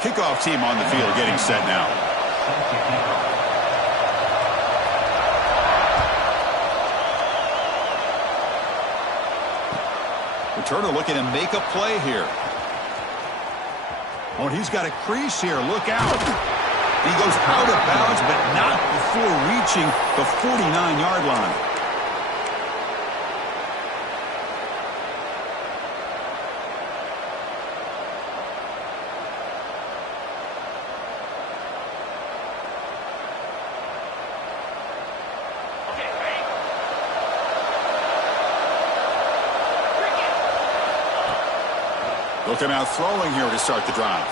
Kickoff team on the field getting set now. Returner looking to make a play here. Oh, and he's got a crease here. Look out. He goes out of bounds, but not before reaching the 49-yard line. Looking out throwing here to start the drive.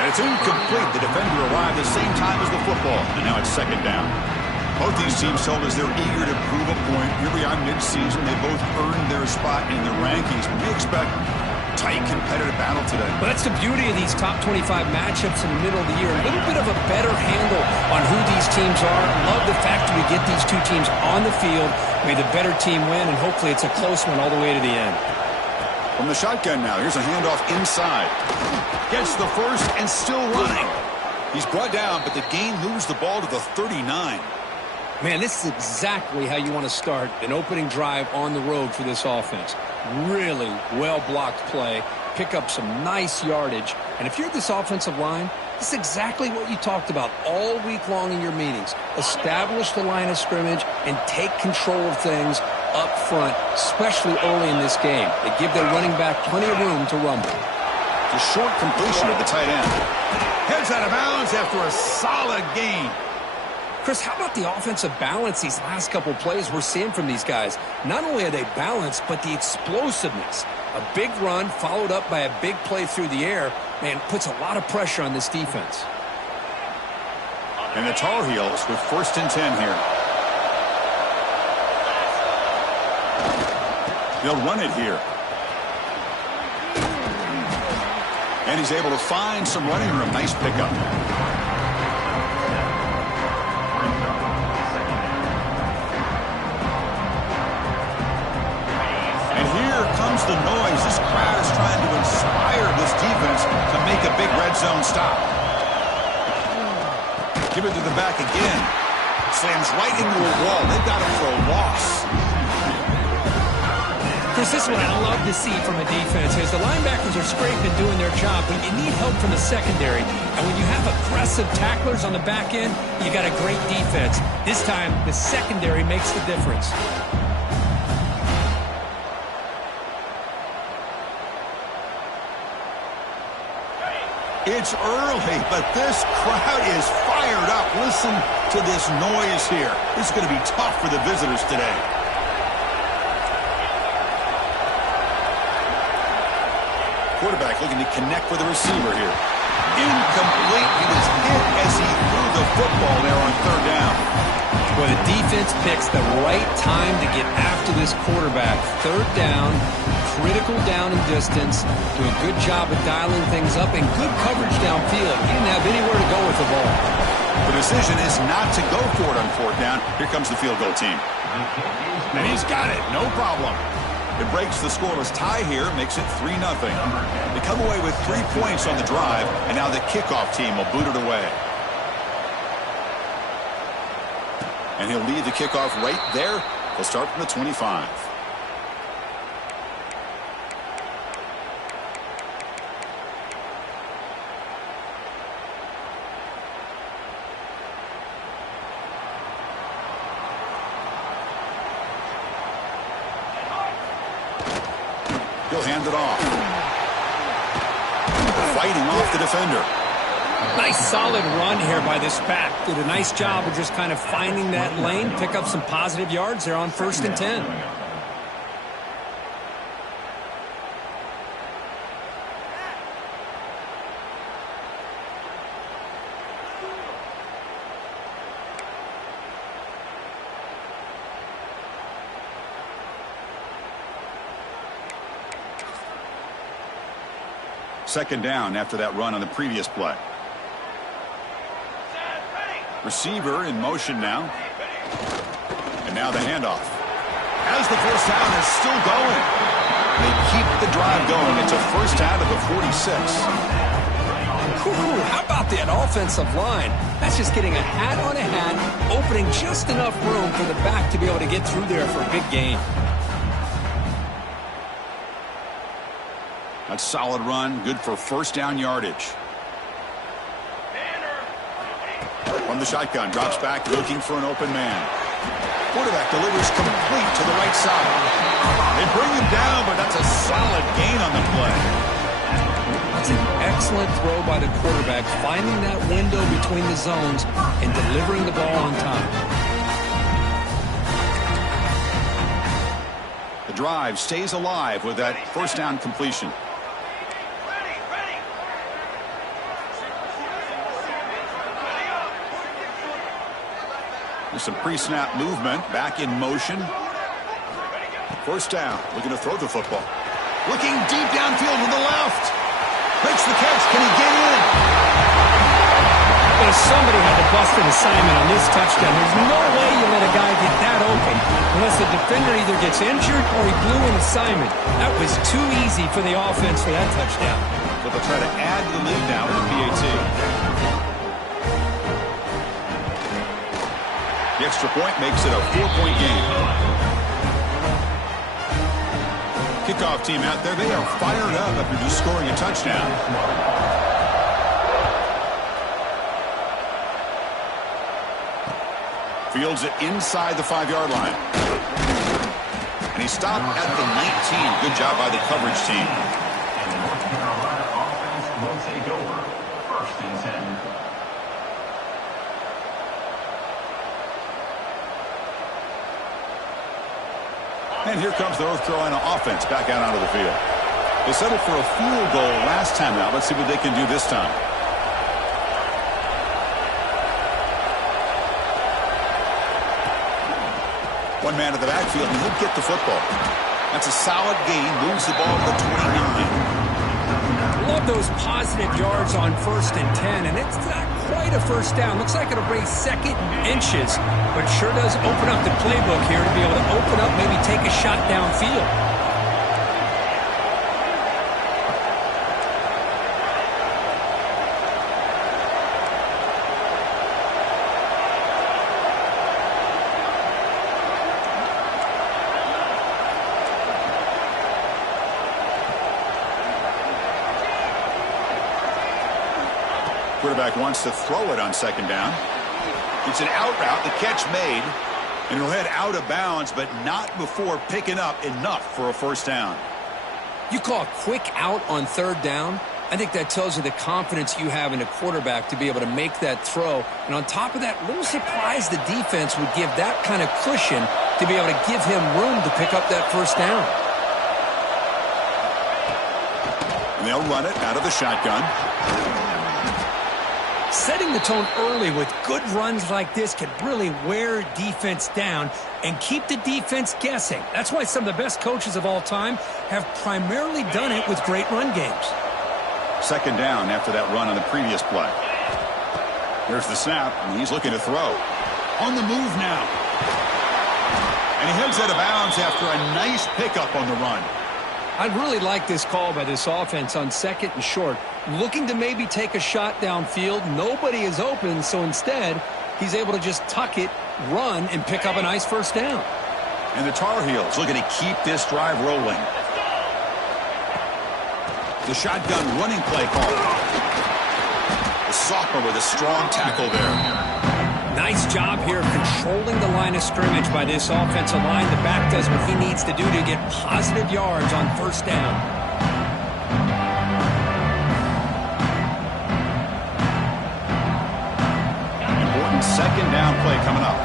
And it's incomplete. The defender arrived the same time as the football. And now it's second down. Both these teams told us they're eager to prove a point. Here we are mid-season. They both earned their spot in the rankings. We expect tight competitive battle today. Well, that's the beauty of these top 25 matchups in the middle of the year. A little bit of a better handle on who these teams are. Love the fact that we get these two teams on the field. May the better team win, and hopefully it's a close one all the way to the end. From the shotgun now, here's a handoff inside. Gets the first and still running. He's brought down, but the gain moves the ball to the 39. Man, this is exactly how you want to start an opening drive on the road for this offense. Really well-blocked play. Pick up some nice yardage. And if you're this offensive line, this is exactly what you talked about all week long in your meetings. Establish the line of scrimmage and take control of things up front, especially early in this game. They give their running back plenty of room to rumble. The short completion of the tight end. Heads out of bounds after a solid gain. Chris, how about the offensive balance these last couple plays we're seeing from these guys? Not only are they balanced, but the explosiveness. A big run followed up by a big play through the air, man, puts a lot of pressure on this defense. And the Tar Heels with 1st and 10 here. They'll run it here. And he's able to find some running room. Nice pickup. And here comes the noise. This crowd is trying to inspire this defense to make a big red zone stop. Give it to the back again. Slams right into a wall. They've got him for a loss. Chris, this is what I love to see from a defense is the linebackers are scraping doing their job, but you need help from the secondary. And when you have aggressive tacklers on the back end, you got a great defense. This time, the secondary makes the difference. It's early, but this crowd is fired up. Listen to this noise here. This is going to be tough for the visitors today. Quarterback looking to connect with the receiver here. Incomplete. He was hit as he threw the football there on 3rd down. Well, the defense picks the right time to get after this quarterback. 3rd down, critical down and distance. Do a good job of dialing things up and good coverage downfield. He didn't have anywhere to go with the ball. The decision is not to go for it on 4th down. Here comes the field goal team. And he's got it. No problem. It breaks the scoreless tie here, makes it 3-0. They come away with 3 points on the drive, and now the kickoff team will boot it away. And he'll lead the kickoff right there. He'll start from the 25. He'll hand it off. Fighting off the defender. Nice solid run here by this back. Did a nice job of just kind of finding that lane, pick up some positive yards there on 1st and 10. Second down after that run on the previous play. Receiver in motion now. And now the handoff. As the first down is still going. They keep the drive going. It's a first down at the 46. about that offensive line? That's just getting a hat on a hat, opening just enough room for the back to be able to get through there for a big gain. A solid run, good for first down yardage. From the shotgun, drops back, looking for an open man. Quarterback delivers complete to the right side. They bring him down, but that's a solid gain on the play. That's an excellent throw by the quarterback, finding that window between the zones and delivering the ball on time. The drive stays alive with that first down completion. There's some pre-snap movement, back in motion. First down, looking to throw the football. Looking deep downfield to the left. Makes the catch. Can he get in? Well, somebody had to bust an assignment on this touchdown. There's no way you let a guy get that open unless the defender either gets injured or he blew an assignment. That was too easy for the offense for that touchdown. But they'll try to add to the lead now with the PAT. The extra point makes it a 4-point game. Kickoff team out there, they are fired up after just scoring a touchdown. Fields it inside the 5-yard line. And he stopped at the 19. Good job by the coverage team. And here comes the North Carolina offense back out onto the field. They settled for a field goal last time out. Let's see what they can do this time. One man at the backfield, and he'll get the football. That's a solid gain, moves the ball to the 29. Love those positive yards on 1st and 10, and it's not quite a first down. Looks like it'll bring second inches, but sure does open up the playbook here to be able to open up, maybe take a shot downfield. Quarterback wants to throw it on second down. It's an out route, the catch made, and he'll head out of bounds, but not before picking up enough for a first down. You call a quick out on 3rd down? I think that tells you the confidence you have in a quarterback to be able to make that throw. And on top of that, a little surprised the defense would give that kind of cushion to be able to give him room to pick up that first down. And they'll run it out of the shotgun. Setting the tone early with good runs like this can really wear defense down and keep the defense guessing. That's why some of the best coaches of all time have primarily done it with great run games. Second down after that run on the previous play. There's the snap, and he's looking to throw. On the move now. And he heads out of bounds after a nice pickup on the run. I really like this call by this offense on 2nd and short. Looking to maybe take a shot downfield. Nobody is open, so instead, he's able to just tuck it, run, and pick up a nice first down. And the Tar Heels looking to keep this drive rolling. The shotgun running play call. The sophomore with a strong tackle there. Nice job here controlling the line of scrimmage by this offensive line. The back does what he needs to do to get positive yards on first down. Important second down play coming up.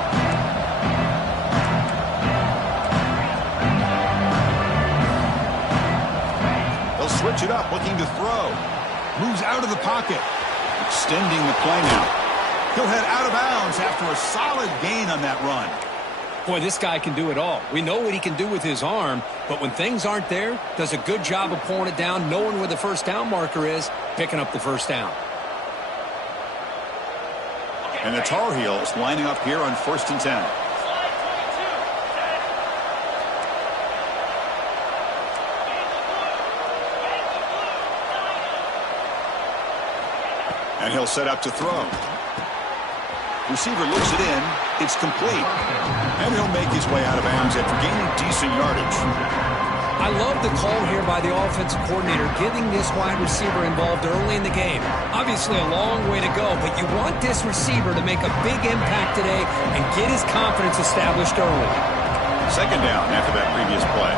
They'll switch it up, looking to throw. Moves out of the pocket. Extending the play now. He'll head out of bounds after a solid gain on that run. Boy, this guy can do it all. We know what he can do with his arm, but when things aren't there, does a good job of pulling it down, knowing where the first down marker is, picking up the first down. And the Tar Heels lining up here on 1st and 10. And he'll set up to throw. Receiver looks it in. It's complete. And he'll make his way out of bounds after gaining decent yardage. I love the call here by the offensive coordinator, getting this wide receiver involved early in the game. Obviously a long way to go, but you want this receiver to make a big impact today and get his confidence established early. Second down after that previous play.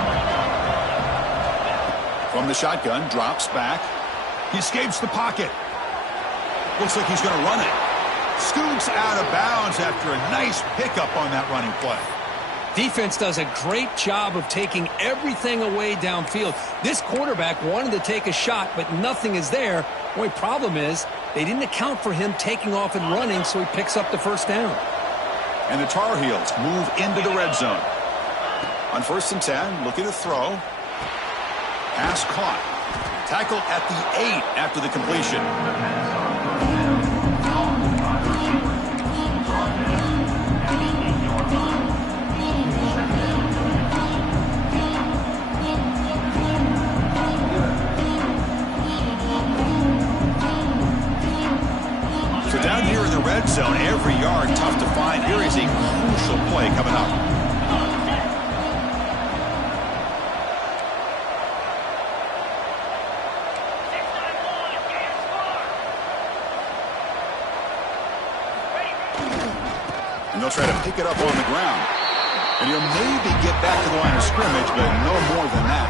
From the shotgun, drops back. He escapes the pocket. Looks like he's going to run it. Scoots out of bounds after a nice pickup on that running play. Defense does a great job of taking everything away downfield. This quarterback wanted to take a shot, but nothing is there. The only problem is they didn't account for him taking off and running, so he picks up the first down. And the Tar Heels move into the red zone. On 1st and 10, looking to throw. Pass caught. Tackle at the 8 after the completion. So down here in the red zone, every yard tough to find. Here is a crucial play coming up. And they'll try to pick it up on the ground. And he'll maybe get back to the line of scrimmage, but no more than that.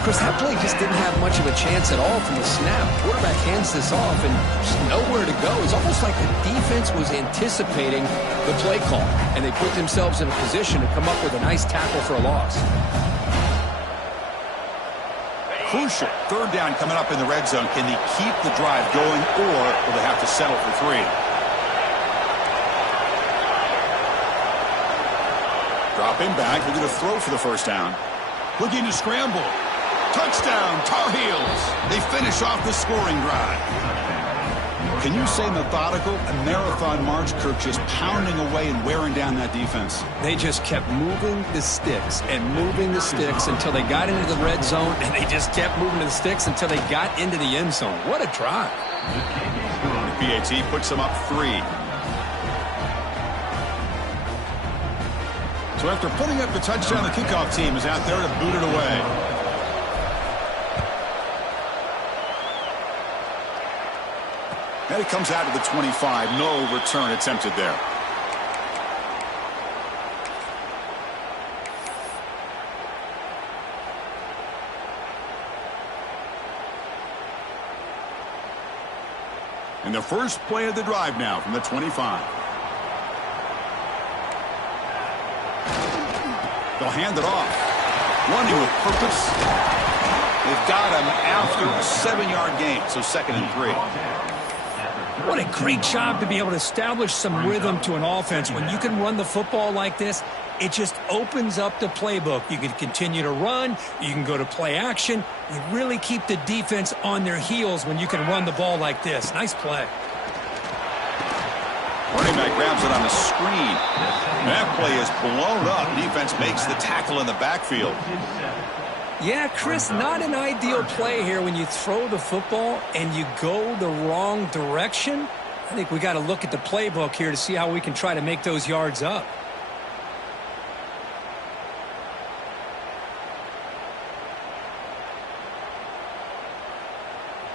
Chris, that play just didn't have much of a chance at all from the snap. Quarterback hands this off and just nowhere to go. It's almost like the defense was anticipating the play call, and they put themselves in a position to come up with a nice tackle for a loss. Crucial. Third down coming up in the red zone. Can they keep the drive going, or will they have to settle for 3? Dropping back. They're going to throw for the first down. Looking to scramble. Touchdown, Tar Heels. They finish off the scoring drive. Can you say methodical? A marathon march, Kirk, just pounding away and wearing down that defense. They just kept moving the sticks and moving the sticks until they got into the red zone, and they just kept moving the sticks until they got into the end zone. What a drive. The PAT puts them up 3. So after putting up the touchdown, the kickoff team is out there to boot it away. And it comes out to the 25. No return attempted there. And the first play of the drive now from the 25. They'll hand it off. Running with purpose. They've got him after a 7-yard gain, so 2nd and 3. What a great job to be able to establish some rhythm to an offense. When you can run the football like this, it just opens up the playbook. You can continue to run. You can go to play action. You really keep the defense on their heels when you can run the ball like this. Nice play. Running back grabs it on the screen. That play is blown up. Defense makes the tackle in the backfield. Yeah, Chris, not an ideal play here when you throw the football and you go the wrong direction. I think we got to look at the playbook here to see how we can try to make those yards up.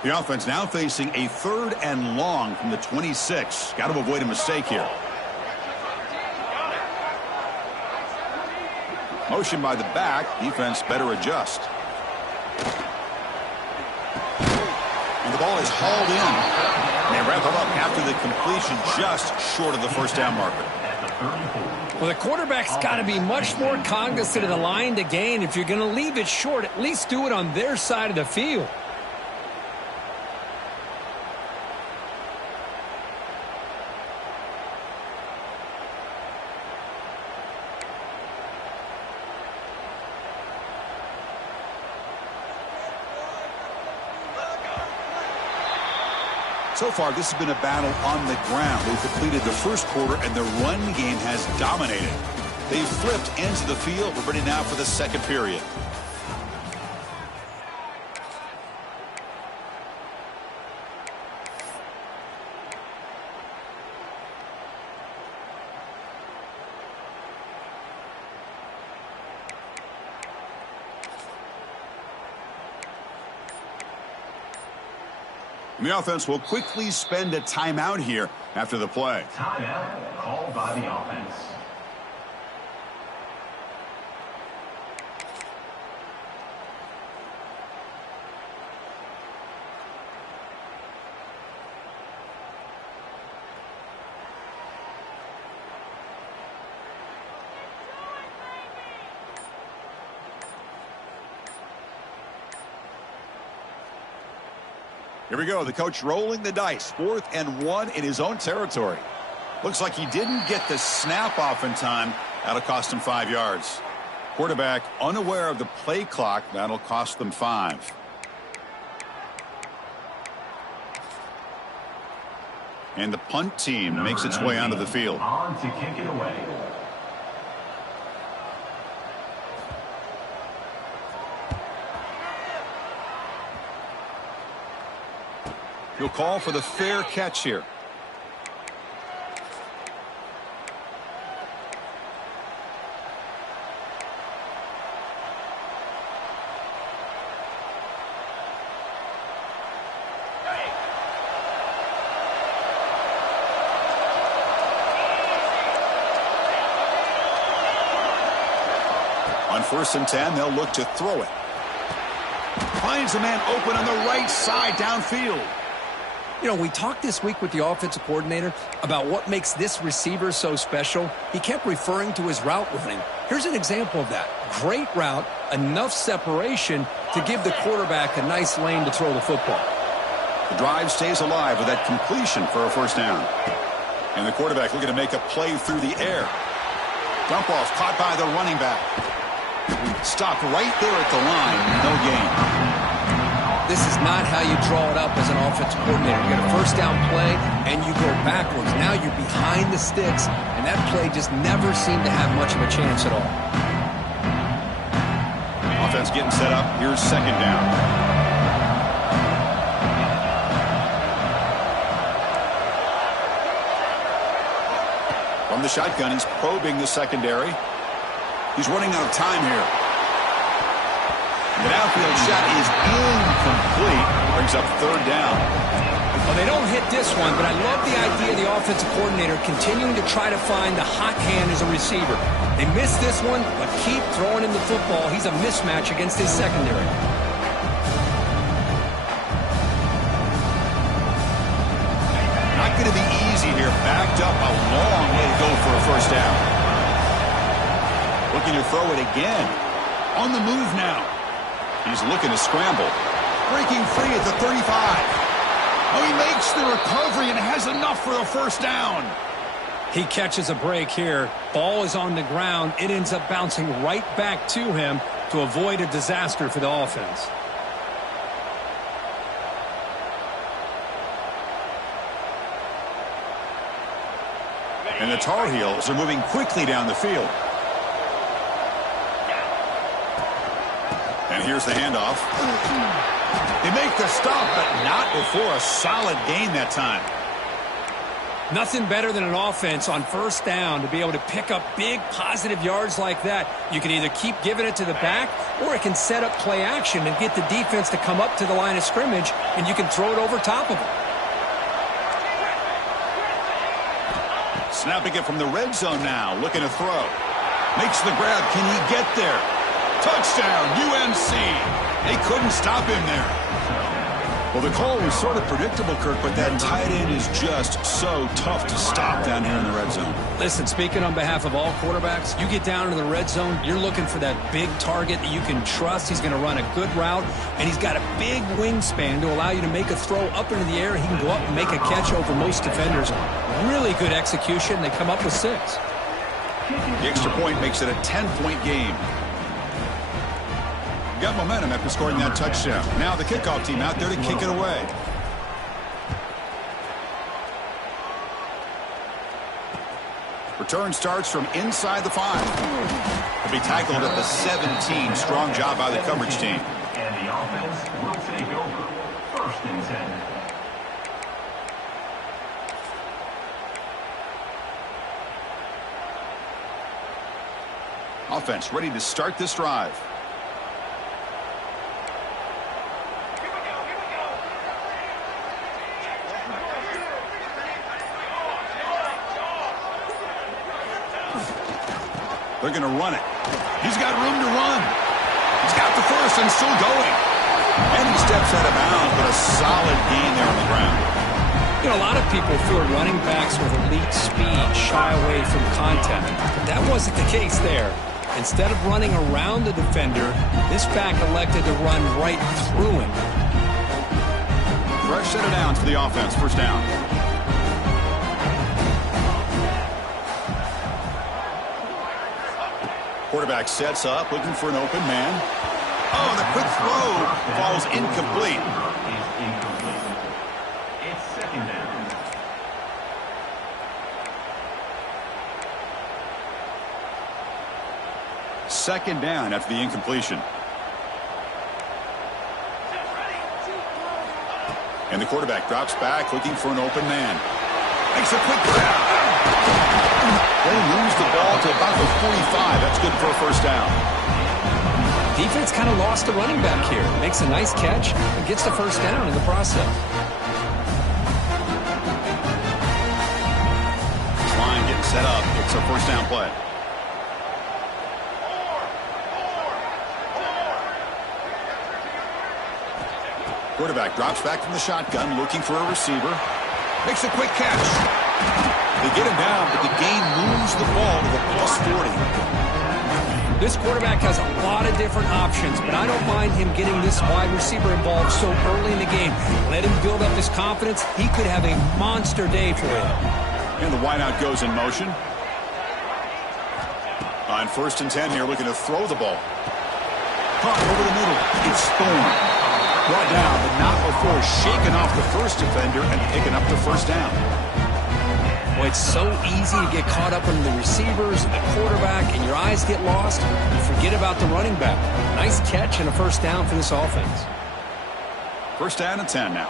The offense now facing a 3rd and long from the 26. Got to avoid a mistake here. Motion by the back. Defense better adjust. And the ball is hauled in. They wrap it up after the completion just short of the first down marker. Well, the quarterback's got to be much more cognizant of the line to gain. If you're going to leave it short, at least do it on their side of the field. So far, this has been a battle on the ground. They've completed the first quarter, and the run game has dominated. They've flipped into the field. We're ready now for the second period. And the offense will quickly spend a timeout here after the play. Timeout called by the offense. Here we go. The coach rolling the dice. 4th and 1 in his own territory. Looks like he didn't get the snap off in time. That'll cost him 5 yards. Quarterback unaware of the play clock. That'll cost them 5. And the punt team makes its way onto the field. On to kick it away. He'll call for the fair catch here. On 1st and 10, they'll look to throw it. Finds a man open on the right side downfield. You know, we talked this week with the offensive coordinator about what makes this receiver so special. He kept referring to his route running. Here's an example of that. Great route, enough separation to give the quarterback a nice lane to throw the football. The drive stays alive with that completion for a 1st down. And the quarterback looking to make a play through the air. Dump off caught by the running back. Stopped right there at the line. No gain. This is not how you draw it up as an offensive coordinator. You get a 1st down play, and you go backwards. Now you're behind the sticks, and that play just never seemed to have much of a chance at all. Offense getting set up. Here's 2nd down. From the shotgun, he's probing the secondary. He's running out of time here. The downfield shot is incomplete. Brings up 3rd down. Well, they don't hit this one, but I love the idea of the offensive coordinator continuing to try to find the hot hand as a receiver. They missed this one, but keep throwing him the football. He's a mismatch against his secondary. Not going to be easy here. Backed up a long way to go for a 1st down. Looking to throw it again. On the move now. He's looking to scramble. Breaking free at the 35. Oh, he makes the recovery and has enough for a 1st down. He catches a break here. Ball is on the ground. It ends up bouncing right back to him to avoid a disaster for the offense. And the Tar Heels are moving quickly down the field. And here's the handoff. They make the stop, but not before a solid gain that time. Nothing better than an offense on 1st down to be able to pick up big positive yards like that. You can either keep giving it to the back, or it can set up play action and get the defense to come up to the line of scrimmage, and you can throw it over top of them. Snapping it from the red zone now, looking to throw. Makes the grab. Can he get there? Touchdown, UNC. They couldn't stop him there. Well, the call was sort of predictable, Kirk, but that tight end is just so tough to stop down here in the red zone. Listen, speaking on behalf of all quarterbacks, you get down into the red zone, you're looking for that big target that you can trust. He's going to run a good route, and he's got a big wingspan to allow you to make a throw up into the air. He can go up and make a catch over most defenders. Really good execution. They come up with 6. The extra point makes it a 10-point game. Got momentum after scoring that touchdown. Now the kickoff team out there to kick it away. Return starts from inside the 5. Will be tackled at the 17. Strong job by the coverage team. And the offense will take over. 1st and 10. Offense ready to start this drive. They're going to run it. He's got room to run. He's got the first and still going. And he steps out of bounds, but a solid gain there on the ground. You know, a lot of people feel running backs with elite speed shy away from contact. But that wasn't the case there. Instead of running around the defender, this back elected to run right through him. Fresh set of downs for the offense. First down. Quarterback sets up, looking for an open man. Oh, the quick throw falls incomplete. It's second down. Second down after the incompletion. And the quarterback drops back, looking for an open man. Makes a quick grab. They lose the ball to about the 45. That's good for a first down. Defense kind of lost the running back here. Makes a nice catch and gets the first down in the process. Line getting set up. It's a first down play. Quarterback drops back from the shotgun, looking for a receiver. Makes a quick catch. They get him down, but the gain moves the ball to the plus 40. This quarterback has a lot of different options, but I don't mind him getting this wide receiver involved so early in the game. Let him build up his confidence. He could have a monster day for him. And the wideout goes in motion. On 1st and 10 here, looking to throw the ball. Caught over the middle. It's Thorne. Brought down, but not before shaking off the first defender and picking up the first down. Well, it's so easy to get caught up in the receivers and the quarterback, and your eyes get lost. You forget about the running back. Nice catch and a first down for this offense. First down and 10 now.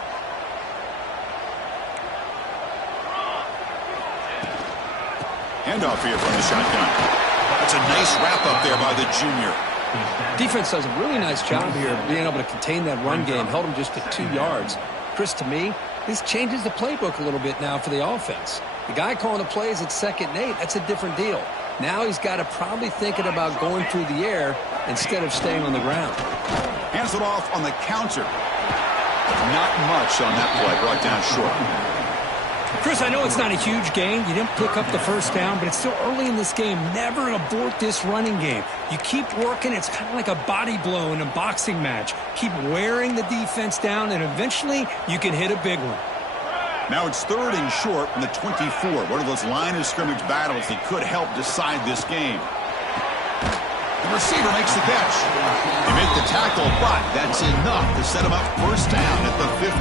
Handoff here from the shotgun. That's a nice wrap-up there by the junior. Defense does a really nice job here of being able to contain that run game. Held him just to 2 yards. Chris, to me, this changes the playbook a little bit now for the offense. The guy calling the plays at 2nd and 8, that's a different deal. Now he's got to probably thinking about going through the air instead of staying on the ground. Hands it off on the counter. But not much on that play. Brought down short. Chris, I know it's not a huge gain. You didn't pick up the first down, but it's still early in this game. Never abort this running game. You keep working. It's kind of like a body blow in a boxing match. Keep wearing the defense down, and eventually you can hit a big one. Now it's 3rd and short from the 24. One of those line of scrimmage battles that could help decide this game. The receiver makes the catch. They make the tackle, but that's enough to set him up first down at the 15.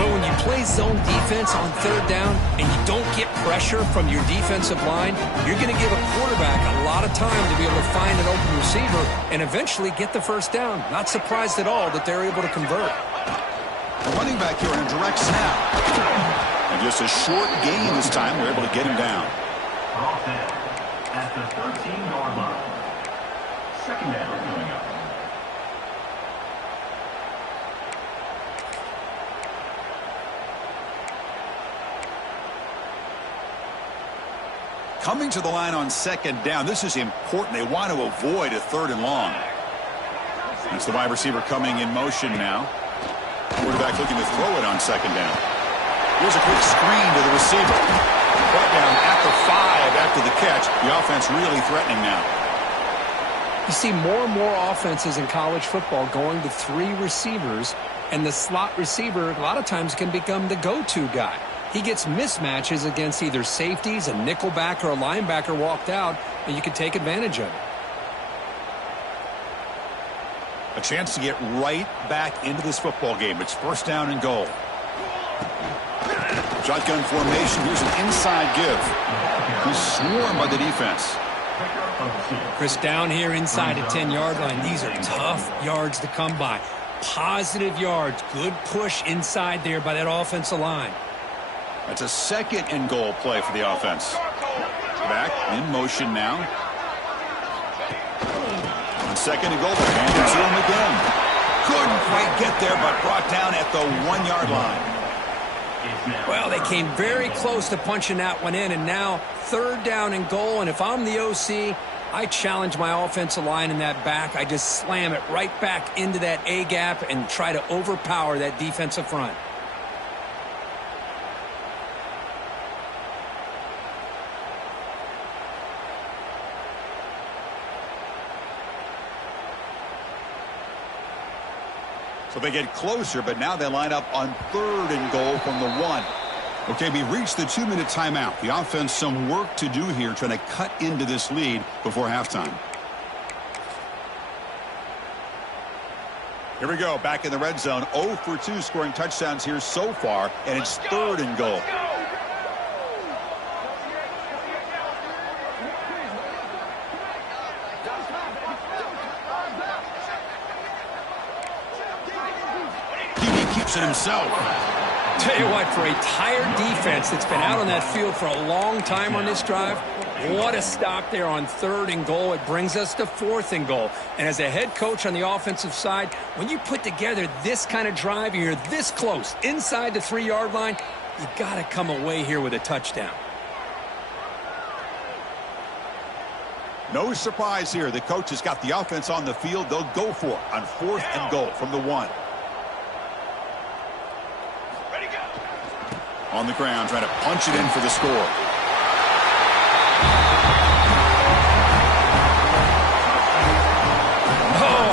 Well, when you play zone defense on 3rd down and you don't get pressure from your defensive line, you're going to give a quarterback a lot of time to be able to find an open receiver and eventually get the first down. Not surprised at all that they're able to convert. The running back here in a direct snap. And just a short gain this time. We're able to get him down. At the 13-yard line. Second down coming up. Coming to the line on 2nd down. This is important. They want to avoid a 3rd and long. That's the wide receiver coming in motion now. Quarterback looking to throw it on 2nd down. Here's a quick screen to the receiver. Brought down at the 5 after the catch. The offense really threatening now. You see more and more offenses in college football going to 3 receivers, and the slot receiver a lot of times can become the go-to guy. He gets mismatches against either safeties, a nickelback, or a linebacker walked out, and you can take advantage of it. A chance to get right back into this football game. It's first down and goal. Shotgun formation. Here's an inside give. He's swarmed by the defense. Chris, down here inside the 10-yard line. These are tough yards to come by. Positive yards. Good push inside there by that offensive line. That's a 2nd and goal play for the offense. Back in motion now. On 2nd and goal, they're handing to him again. Couldn't quite get there, but brought down at the 1-yard line. Well, they came very close to punching that one in, and now 3rd down and goal. And if I'm the OC, I challenge my offensive line in that back. I just slam it right back into that A gap and try to overpower that defensive front. So they get closer, but now they line up on 3rd and goal from the 1. Okay, we reached the 2-minute timeout. The offense some work to do here, trying to cut into this lead before halftime. Here we go, back in the red zone. 0 for 2 scoring touchdowns here so far, and it's 3rd and goal. Keeps it himself. Tell you what, for a tired defense that's been out on that field for a long time on this drive, what a stop there on 3rd and goal. It brings us to 4th and goal. And as a head coach on the offensive side, when you put together this kind of drive and you're this close inside the 3-yard line, you got to come away here with a touchdown. No surprise here. The coach has got the offense on the field. They'll go for it on 4th and goal from the 1. On the ground, trying to punch it in for the score. Oh,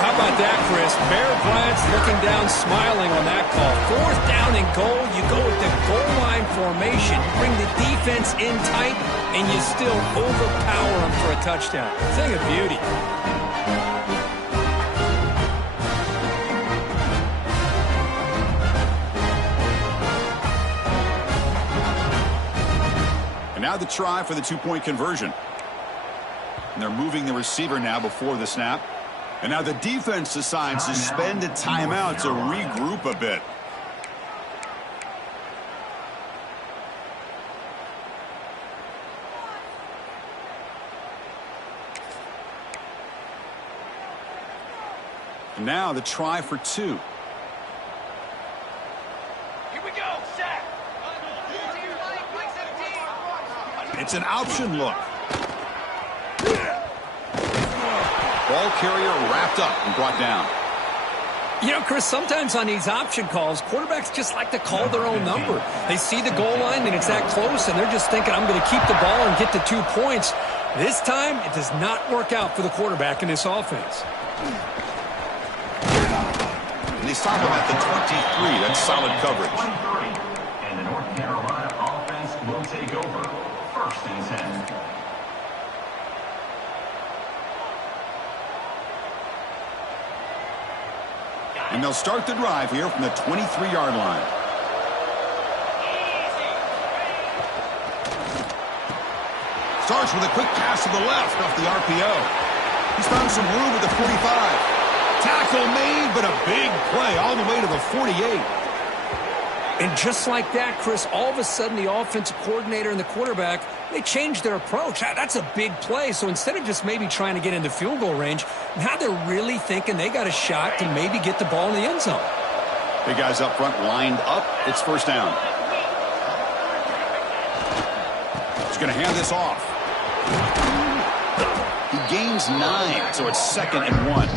how about that, Chris? Bear Bryant's looking down, smiling on that call. 4th down and goal. You go with the goal line formation. Bring the defense in tight, and you still overpower them for a touchdown. Thing of beauty. Now the try for the 2-point conversion. And they're moving the receiver now before the snap. And now the defense decides to spend a timeout to regroup a bit. And now the try for 2. Here we go, set. It's an option look. Ball carrier wrapped up and brought down. You know, Chris, sometimes on these option calls, quarterbacks just like to call their own number. They see the goal line and it's that close, and they're just thinking, I'm going to keep the ball and get the 2 points. This time, it does not work out for the quarterback in this offense. And they stop him at the 23. That's solid coverage. And the North Carolina offense will take over. 1st and 10. And they'll start the drive here from the 23-yard line. Starts with a quick pass to the left off the RPO. He's found some room at the 45. Tackle made, but a big play all the way to the 48. And just like that, Chris, all of a sudden the offensive coordinator and the quarterback, they changed their approach. That's a big play. So instead of just maybe trying to get into field goal range, now they're really thinking they got a shot to maybe get the ball in the end zone. Big guys up front lined up. It's 1st down. He's going to hand this off. He gains 9, so it's 2nd and 1.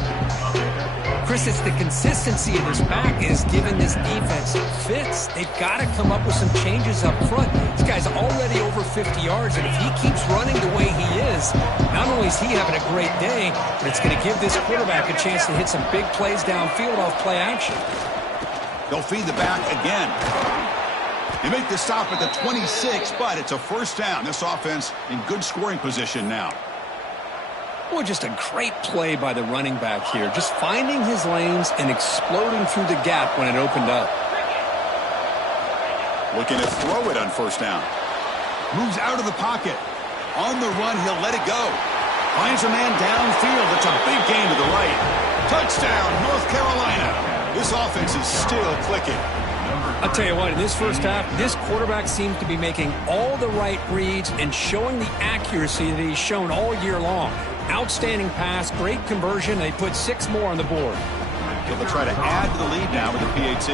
Chris, it's the consistency of this back is giving this defense fits. They've got to come up with some changes up front. This guy's already over 50 yards, and if he keeps running the way he is, not only is he having a great day, but it's going to give this quarterback a chance to hit some big plays downfield off play action. They'll feed the back again. They make the stop at the 26, but it's a 1st down. This offense in good scoring position now. Well, just a great play by the running back here. Just finding his lanes and exploding through the gap when it opened up. Looking to throw it on 1st down. Moves out of the pocket. On the run, he'll let it go. Finds a man downfield. It's a big gain to the right. Touchdown, North Carolina. This offense is still clicking. I'll tell you what, in this first half, this quarterback seems to be making all the right reads and showing the accuracy that he's shown all year long. Outstanding pass, great conversion. They put 6 more on the board. They'll try to add to the lead now with the PAT.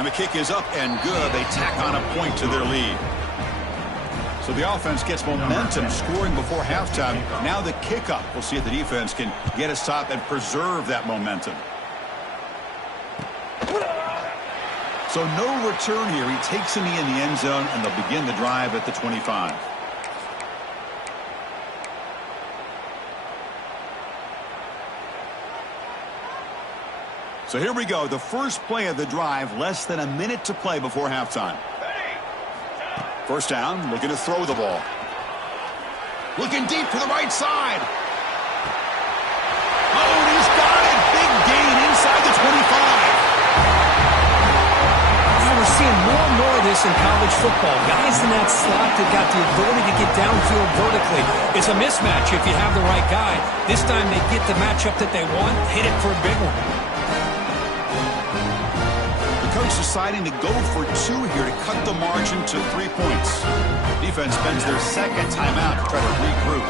And the kick is up and good. They tack on a point to their lead. So the offense gets momentum, scoring before halftime. Now the kickoff. We'll see if the defense can get a stop and preserve that momentum. So no return here. He takes a knee in the end zone, and they'll begin the drive at the 25. So here we go. The first play of the drive, less than a minute to play before halftime. First down, looking to throw the ball. Looking deep to the right side. Oh, and he's got it. Big gain inside the 25. Now we're seeing more and more of this in college football. Guys in that slot that got the ability to get downfield vertically. It's a mismatch if you have the right guy. This time they get the matchup that they want, hit it for a big one. Coach deciding to go for 2 here to cut the margin to 3 points. Defense spends their second timeout to try to regroup.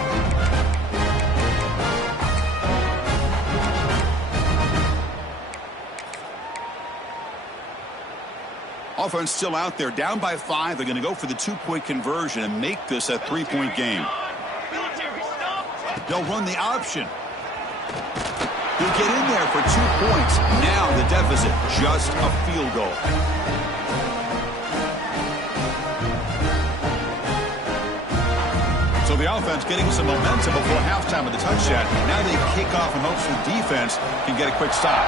Offense still out there, down by 5. They're going to go for the 2-point conversion and make this a 3-point game. They'll run the option. He'll get in there for 2 points. Now the deficit, just a field goal. So the offense getting some momentum before halftime with the touchdown. Now they kick off in hopes the defense can get a quick stop.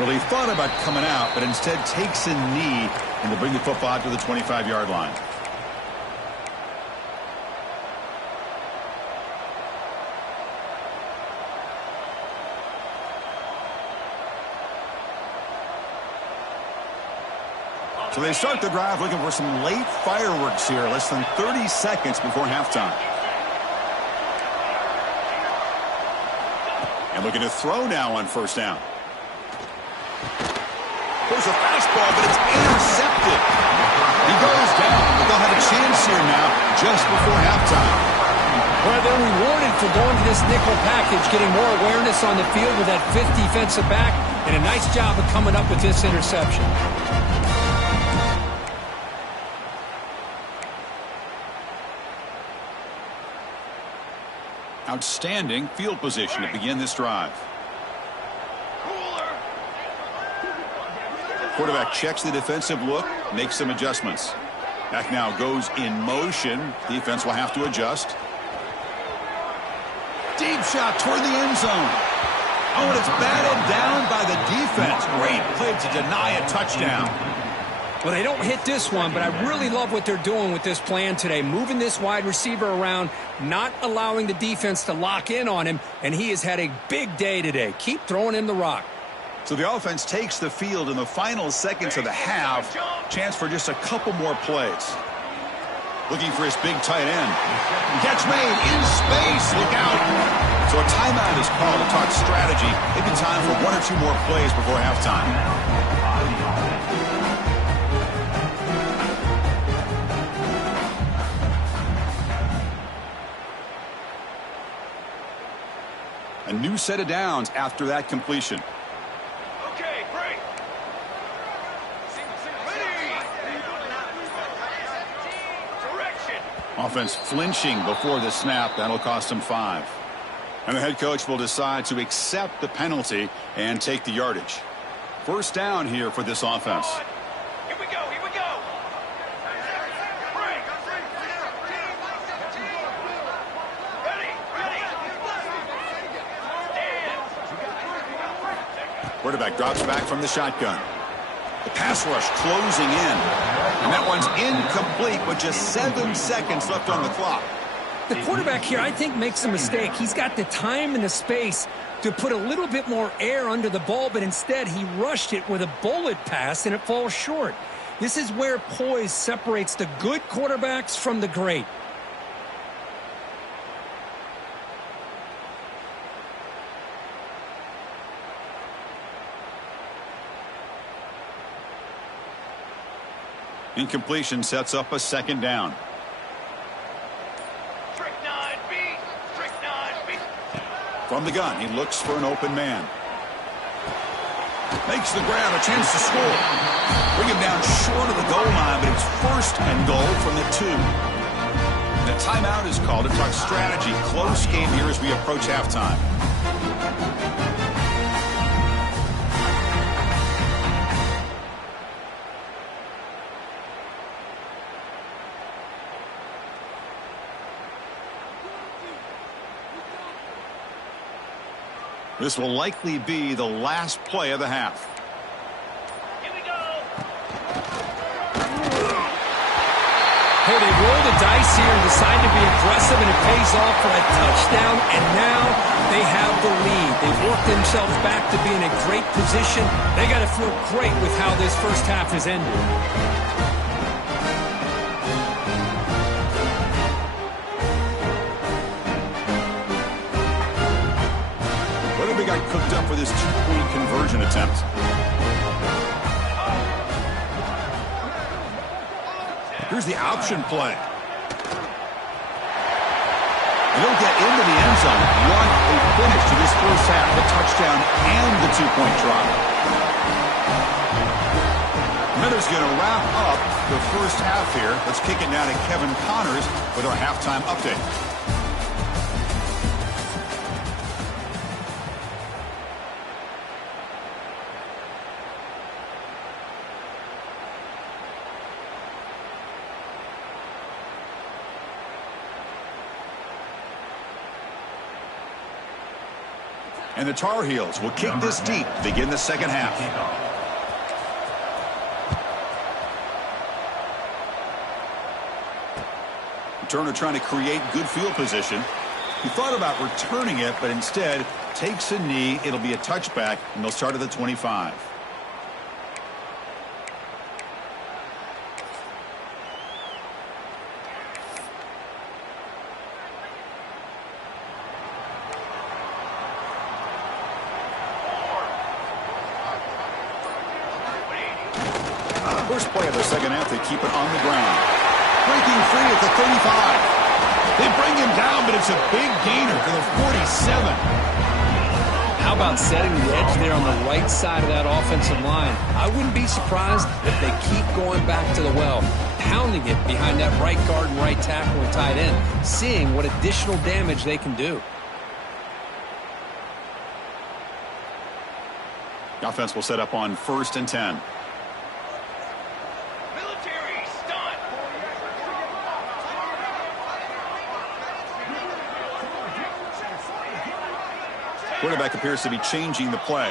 Well, he thought about coming out, but instead takes a knee, and they bring the football out to the 25-yard line. So they start the drive looking for some late fireworks here, less than 30 seconds before halftime. And looking to throw now on first down. There's a fastball, but it's intercepted. He goes down, but they'll have a chance here now just before halftime. Well, they're rewarded for going to this nickel package, getting more awareness on the field with that 5th defensive back, and a nice job of coming up with this interception. Outstanding field position to begin this drive. Quarterback checks the defensive look, makes some adjustments. Back now goes in motion. Defense will have to adjust. Deep shot toward the end zone. Oh, and it's batted down by the defense. Great play to deny a touchdown. Well, they don't hit this one, but I really love what they're doing with this plan today. Moving this wide receiver around, not allowing the defense to lock in on him, and he has had a big day today. Keep throwing him the rock. So the offense takes the field in the final seconds of the half. Chance for just a couple more plays. Looking for his big tight end. Catch made in space. Look out. So a timeout is called to talk strategy. Maybe time for 1 or 2 more plays before halftime. A new set of downs after that completion. Okay, break. Direction. Offense flinching before the snap. That'll cost them 5. And the head coach will decide to accept the penalty and take the yardage. First down here for this offense. Here we go, here we go. Break. Ready, ready. Stand. Quarterback drops back from the shotgun. The pass rush closing in. And that one's incomplete with just 7 seconds left on the clock. The quarterback here, I think, makes a mistake. He's got the time and the space to put a little bit more air under the ball, but instead he rushed it with a bullet pass, and it falls short. This is where poise separates the good quarterbacks from the great. Incompletion sets up a second down. From From the gun, he looks for an open man. Makes the grab, a chance to score. Bring him down short of the goal line, but it's first and goal from the 2. The timeout is called to talk strategy. Close game here as we approach halftime. This will likely be the last play of the half. Here we go. Hey, they roll the dice here and decide to be aggressive, and it pays off for a touchdown, and now they have the lead. They've worked themselves back to be in a great position. They got to feel great with how this first half has ended. Got cooked up for this 2-point conversion attempt. Here's the option play. He'll get into the end zone. What a finish to this first half. The touchdown and the 2-point drop. Miller's going to wrap up the first half here. Let's kick it now to Kevin Connors with our halftime update. And the Tar Heels will kick this deep to begin the second half. Turner trying to create good field position. He thought about returning it, but instead takes a knee. It'll be a touchback, and they'll start at the 25. First play of the second half, they keep it on the ground. Breaking free at the 35. They bring him down, but it's a big gainer for the 47. How about setting the edge there on the right side of that offensive line? I wouldn't be surprised if they keep going back to the well, pounding it behind that right guard and right tackle and tight end, seeing what additional damage they can do. The offense will set up on 1st and 10. Quarterback appears to be changing the play.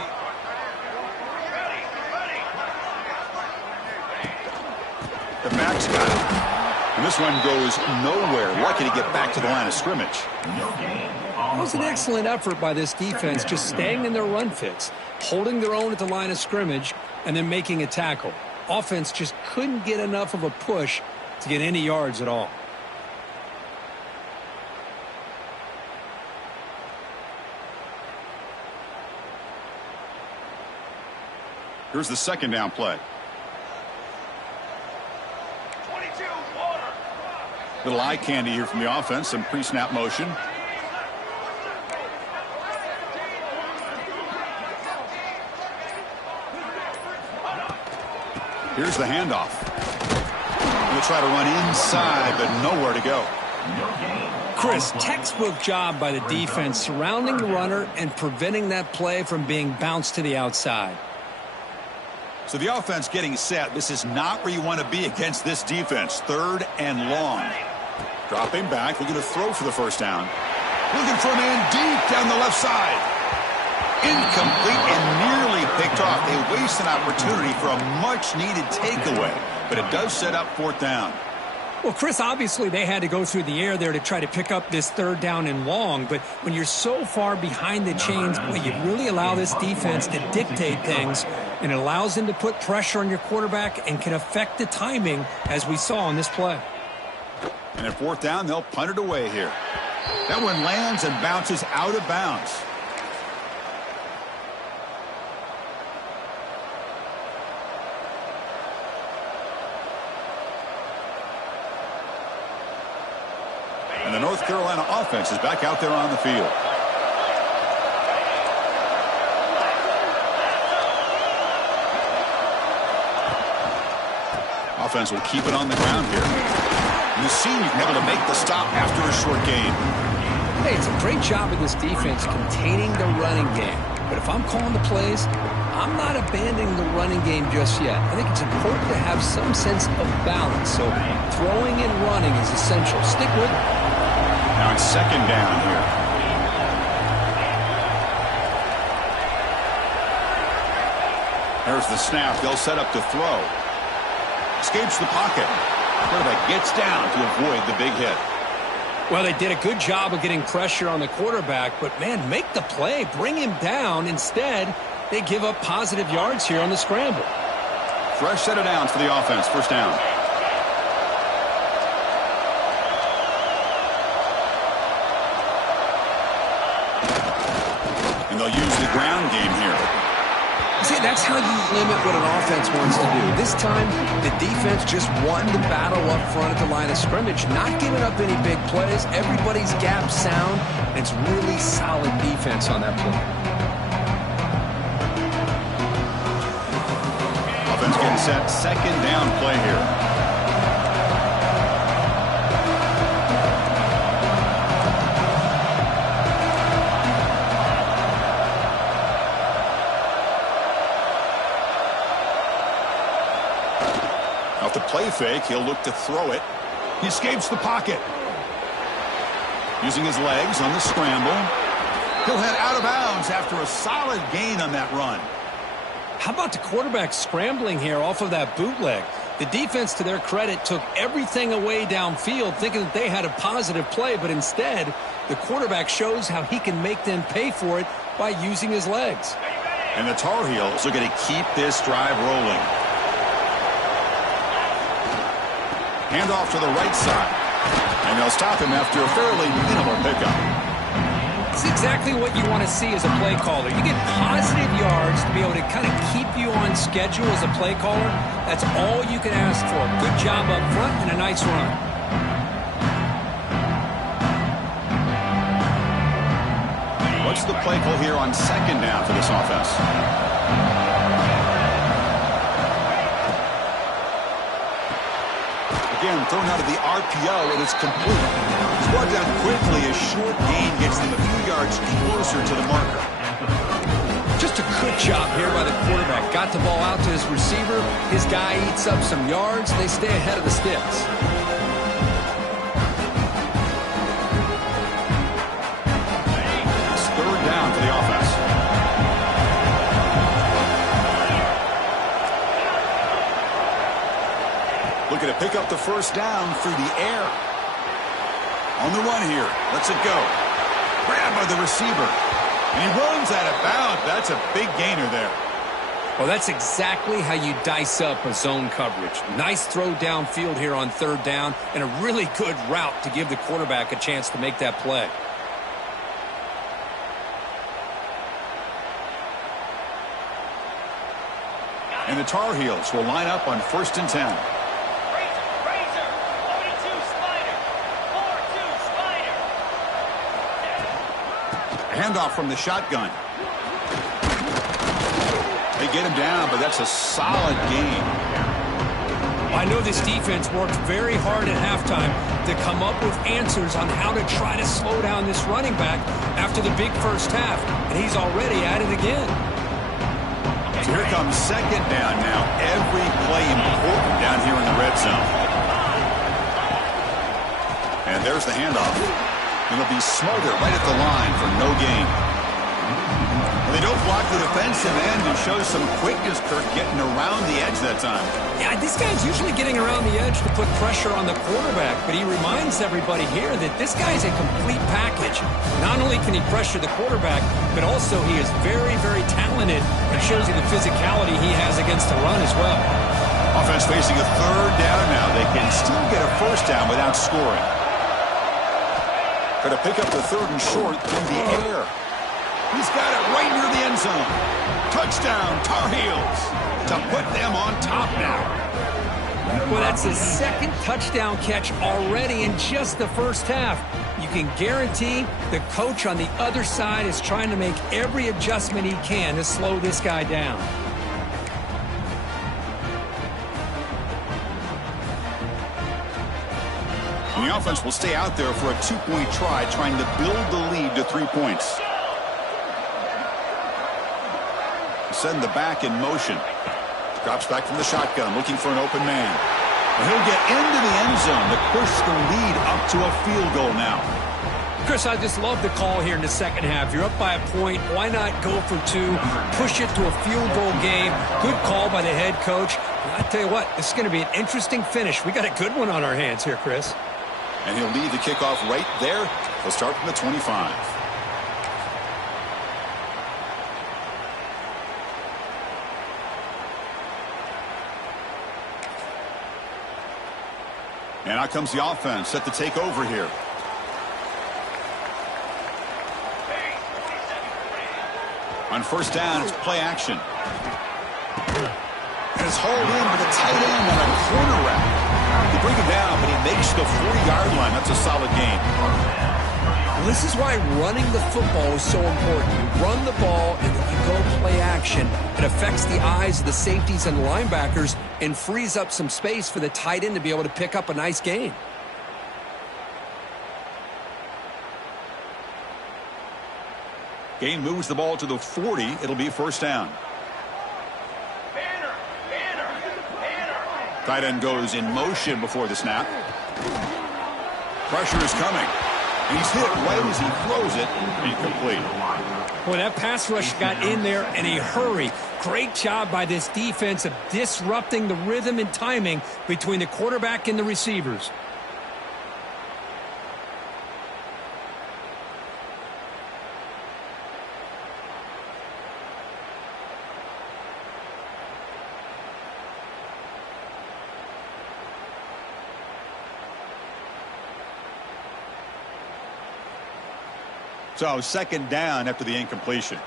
The back's got it. And this one goes nowhere. Lucky to get back to the line of scrimmage. It was an excellent effort by this defense, just staying in their run fits, holding their own at the line of scrimmage, and then making a tackle. Offense just couldn't get enough of a push to get any yards at all. Here's the second down play. 22, water. Little eye candy here from the offense. Some pre-snap motion. Here's the handoff. They'll try to run inside, but nowhere to go. Chris, textbook job by the defense surrounding the runner and preventing that play from being bounced to the outside. So the offense getting set. This is not where you want to be against this defense. 3rd and long. Dropping back, looking to throw for the first down. Looking for a man deep down the left side. Incomplete and nearly picked off. They waste an opportunity for a much-needed takeaway, but it does set up 4th down. Well, Chris, obviously they had to go through the air there to try to pick up this 3rd down and long, but when you're so far behind the chains, boy, you really allow this defense to dictate things, and it allows them to put pressure on your quarterback and can affect the timing, as we saw on this play. And at 4th down, they'll punt it away here. That one lands and bounces out of bounds. And the North Carolina offense is back out there on the field. offense will keep it on the ground here. And the senior able to make the stop after a short gain. Hey, it's a great job of this defense containing the running game. But if I'm calling the plays, I'm not abandoning the running game just yet. I think it's important to have some sense of balance. So throwing and running is essential. Stick with it. Now it's second down here. There's the snap. They'll set up to throw. Escapes the pocket. Quarterback gets down to avoid the big hit. Well, they did a good job of getting pressure on the quarterback, but, man, make the play. Bring him down. Instead, they give up positive yards here on the scramble. Fresh set of downs for the offense. First down. And they'll use the ground game here. See, that's how you limit what an offense wants to do. This time, the defense just won the battle up front at the line of scrimmage, not giving up any big plays. Everybody's gap sound, and it's really solid defense on that play. Offense getting set. Second down play here. Off the play fake, he'll look to throw it. He escapes the pocket. Using his legs on the scramble. He'll head out of bounds after a solid gain on that run. How about the quarterback scrambling here off of that bootleg? The defense, to their credit, took everything away downfield, thinking that they had a positive play, but instead, the quarterback shows how he can make them pay for it by using his legs. And the Tar Heels are going to keep this drive rolling. Handoff to the right side. And they'll stop him after a fairly minimal pickup. It's exactly what you want to see as a play caller. You get positive yards to be able to kind of keep you on schedule as a play caller. That's all you can ask for. Good job up front and a nice run. What's the play call here on second down for this offense? Again, thrown out of the RPO, and it's complete. It's brought down quickly. A short gain gets them a few yards closer to the marker. Just a good job here by the quarterback. Got the ball out to his receiver. His guy eats up some yards. They stay ahead of the sticks. It's third down for the offense. Looking to pick up the first down through the air. On the run here. Lets it go. Grabbed by the receiver. And he runs out of bounds. That's a big gainer there. Well, that's exactly how you dice up a zone coverage. Nice throw downfield here on third down, and a really good route to give the quarterback a chance to make that play. And the Tar Heels will line up on 1st and 10. Razor, 42 Spider, 4-2 Spider. Handoff from the shotgun. They get him down, but that's a solid gain. I know this defense worked very hard at halftime to come up with answers on how to try to slow down this running back after the big first half, and he's already at it again. So here comes second down now. Every play important down here in the red zone. And there's the handoff. It'll be smothered right at the line for no gain. They don't block the defensive end and show some quickness, Kirk, getting around the edge that time. Yeah, this guy's usually getting around the edge to put pressure on the quarterback, but he reminds everybody here that this guy's a complete package. Not only can he pressure the quarterback, but also he is very, very talented and shows you the physicality he has against the run as well. Offense facing a third down now. They can still get a first down without scoring. Got to pick up the third and short through the air. He's got it right near the end zone. Touchdown, Tar Heels, to put them on top now. Well, that's his second touchdown catch already in just the first half. You can guarantee the coach on the other side is trying to make every adjustment he can to slow this guy down. And the offense will stay out there for a 2-point try, trying to build the lead to 3 points. Send the back in motion. Drops back from the shotgun, looking for an open man. And he'll get into the end zone to push the lead up to a field goal now. Chris, I just love the call here in the second half. You're up by a point. Why not go for 2? Push it to a field goal game. Good call by the head coach. And I tell you what, this is going to be an interesting finish. We got a good one on our hands here, Chris. And he'll lead the kickoff right there. He'll start from the 25. And out comes the offense, set to take over here. On first down, it's play action. And it's hauled in with a tight end and a corner route. They bring him down, but he makes the 40-yard line. That's a solid gain. This is why running the football is so important. You run the ball and then you go play action. It affects the eyes of the safeties and the linebackers and frees up some space for the tight end to be able to pick up a nice gain. Gain moves the ball to the 40. It'll be first down. Tight end goes in motion before the snap. Pressure is coming. And he's hit right as he throws it. Incomplete. Boy, that pass rush got in there in a hurry. Great job by this defense of disrupting the rhythm and timing between the quarterback and the receivers. So second down after the incompletion.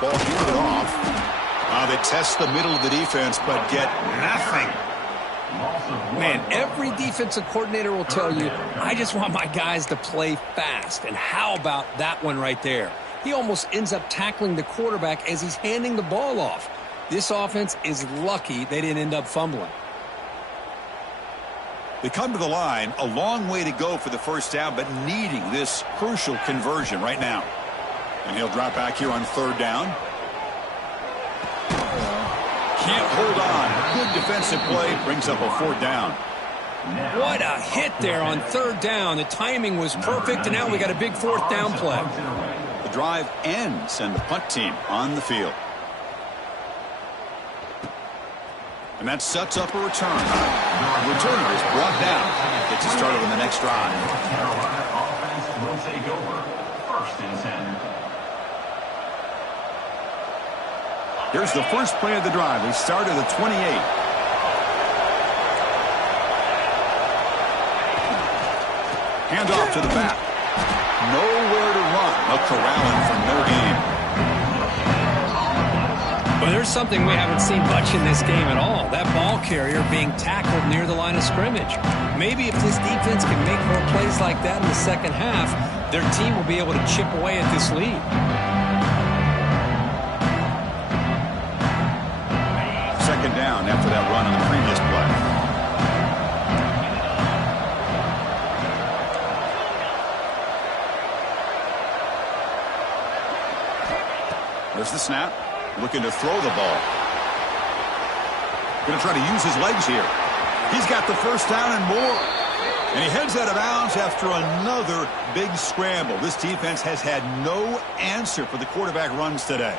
Ball handed off. They test the middle of the defense, but get nothing. Man, every defensive coordinator will tell you, I just want my guys to play fast. And how about that one right there? He almost ends up tackling the quarterback as he's handing the ball off. This offense is lucky they didn't end up fumbling. They come to the line, a long way to go for the first down, but needing this crucial conversion right now. And he'll drop back here on third down. Can't hold on. Good defensive play, brings up a fourth down. What a hit there on third down. The timing was perfect, and now we got a big fourth down play. The drive ends, and the punt team on the field. And that sets up a return. The returner is brought down. Gets it started on the next drive. Carolina offense will take over. First and 10. Here's the first play of the drive. They start at the 28. Hand off to the back. Nowhere to run. A corralling for no gain. Well, there's something we haven't seen much in this game at all. That ball carrier being tackled near the line of scrimmage. Maybe if this defense can make more plays like that in the second half, their team will be able to chip away at this lead. Second down after that run on the previous play. There's the snap. Looking to throw the ball. Going to try to use his legs here. He's got the first down and more. And he heads out of bounds after another big scramble. This defense has had no answer for the quarterback runs today.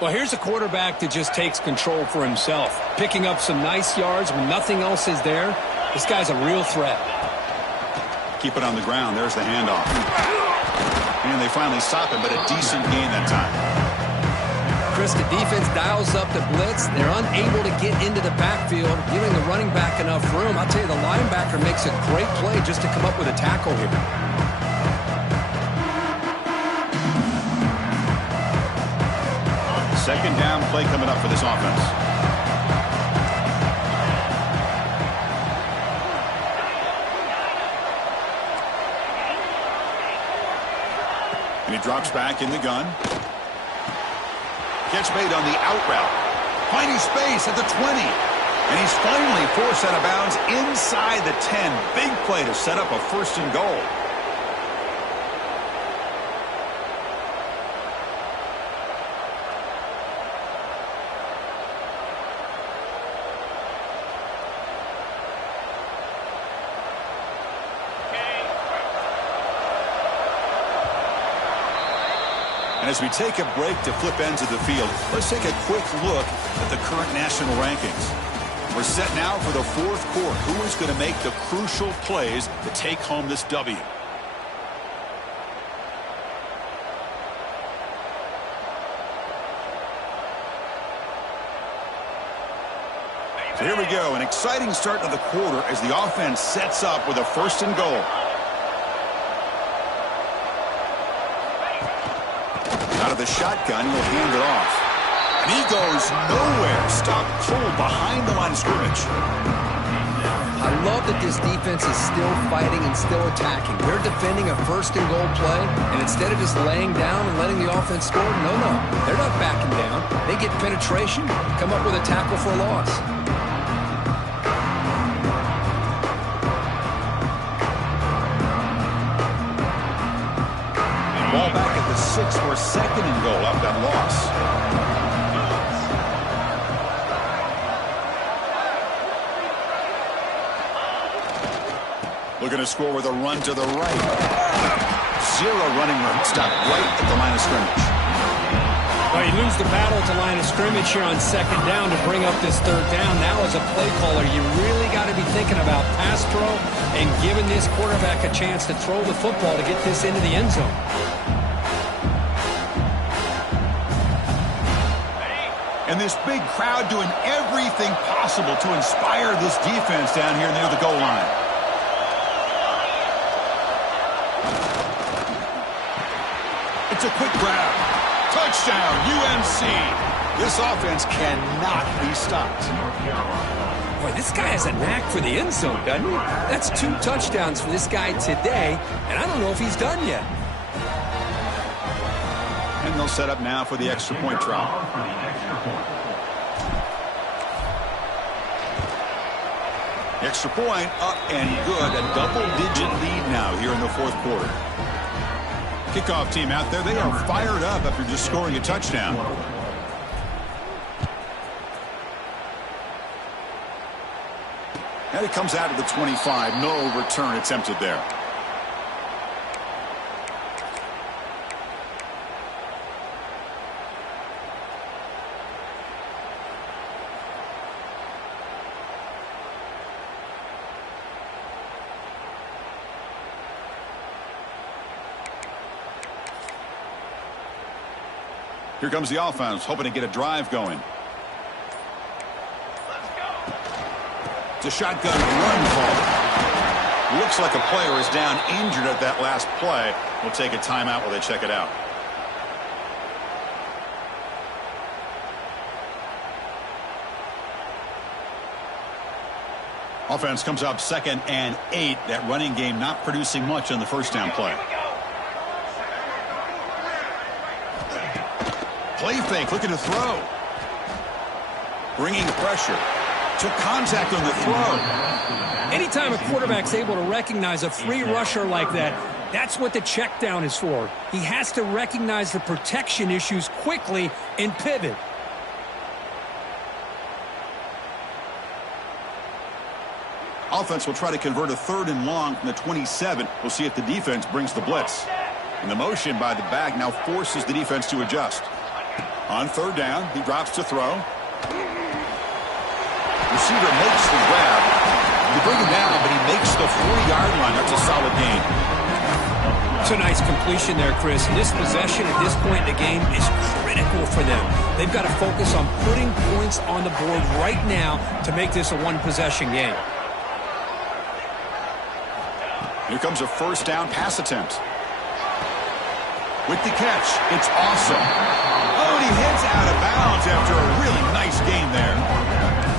Well, here's a quarterback that just takes control for himself. Picking up some nice yards when nothing else is there. This guy's a real threat. Keep it on the ground. There's the handoff. And they finally stop him, but a decent gain that time. Chris, the defense dials up the blitz. They're unable to get into the backfield, giving the running back enough room. I'll tell you, the linebacker makes a great play just to come up with a tackle here. Second down play coming up for this offense. And he drops back in the gun. Catch made on the out route. Finding space at the 20. And he's finally forced out of bounds inside the 10. Big play to set up a 1st and goal. And as we take a break to flip ends of the field, let's take a quick look at the current national rankings. We're set now for the 4th quarter. Who is going to make the crucial plays to take home this W? So here we go, an exciting start to the quarter as the offense sets up with a 1st and goal. Out of the shotgun, he'll hand it off. And he goes nowhere. Stopped cold behind the line of scrimmage. I love that this defense is still fighting and still attacking. They're defending a 1st and goal play, and instead of just laying down and letting the offense score, no, they're not backing down. They get penetration, come up with a tackle for a loss. Ball back at the 6 for 2nd and goal off that loss. Looking to score with a run to the right. 0 running room. Stopped right at the line of scrimmage. Well, you lose the battle at the line of scrimmage here on 2nd down to bring up this 3rd down. Now as a play caller, you really got to be thinking about pass throw and giving this quarterback a chance to throw the football to get this into the end zone. And this big crowd doing everything possible to inspire this defense down here near the goal line. It's a quick grab. Touchdown, UNC. This offense cannot be stopped. Boy, this guy has a knack for the end zone, doesn't he? That's 2 touchdowns for this guy today, and I don't know if he's done yet. And they'll set up now for the extra point try. The extra point up and good. A double-digit lead now here in the 4th quarter. Kickoff team out there, they are fired up after just scoring a touchdown. And it comes out of the 25. No return attempted there. Here comes the offense, hoping to get a drive going. It's a shotgun run call. Looks like a player is down injured at that last play. We'll take a timeout while they check it out. Offense comes up 2nd and 8. That running game not producing much on the 1st down play. Play fake, looking to throw. Bringing pressure. Took contact on the throw. Anytime a quarterback's able to recognize a free rusher like that, that's what the check down is for. He has to recognize the protection issues quickly and pivot. Offense will try to convert a 3rd and long from the 27. We'll see if the defense brings the blitz. And the motion by the back now forces the defense to adjust. On 3rd down, he drops to throw. Receiver makes the grab. You bring him down, but he makes the 40-yard line. That's a solid gain. It's a nice completion there, Chris. And this possession at this point in the game is critical for them. They've got to focus on putting points on the board right now to make this a 1-possession game. Here comes a 1st down pass attempt. With the catch, it's awesome. Oh, and he heads out of bounds after a really nice gain there.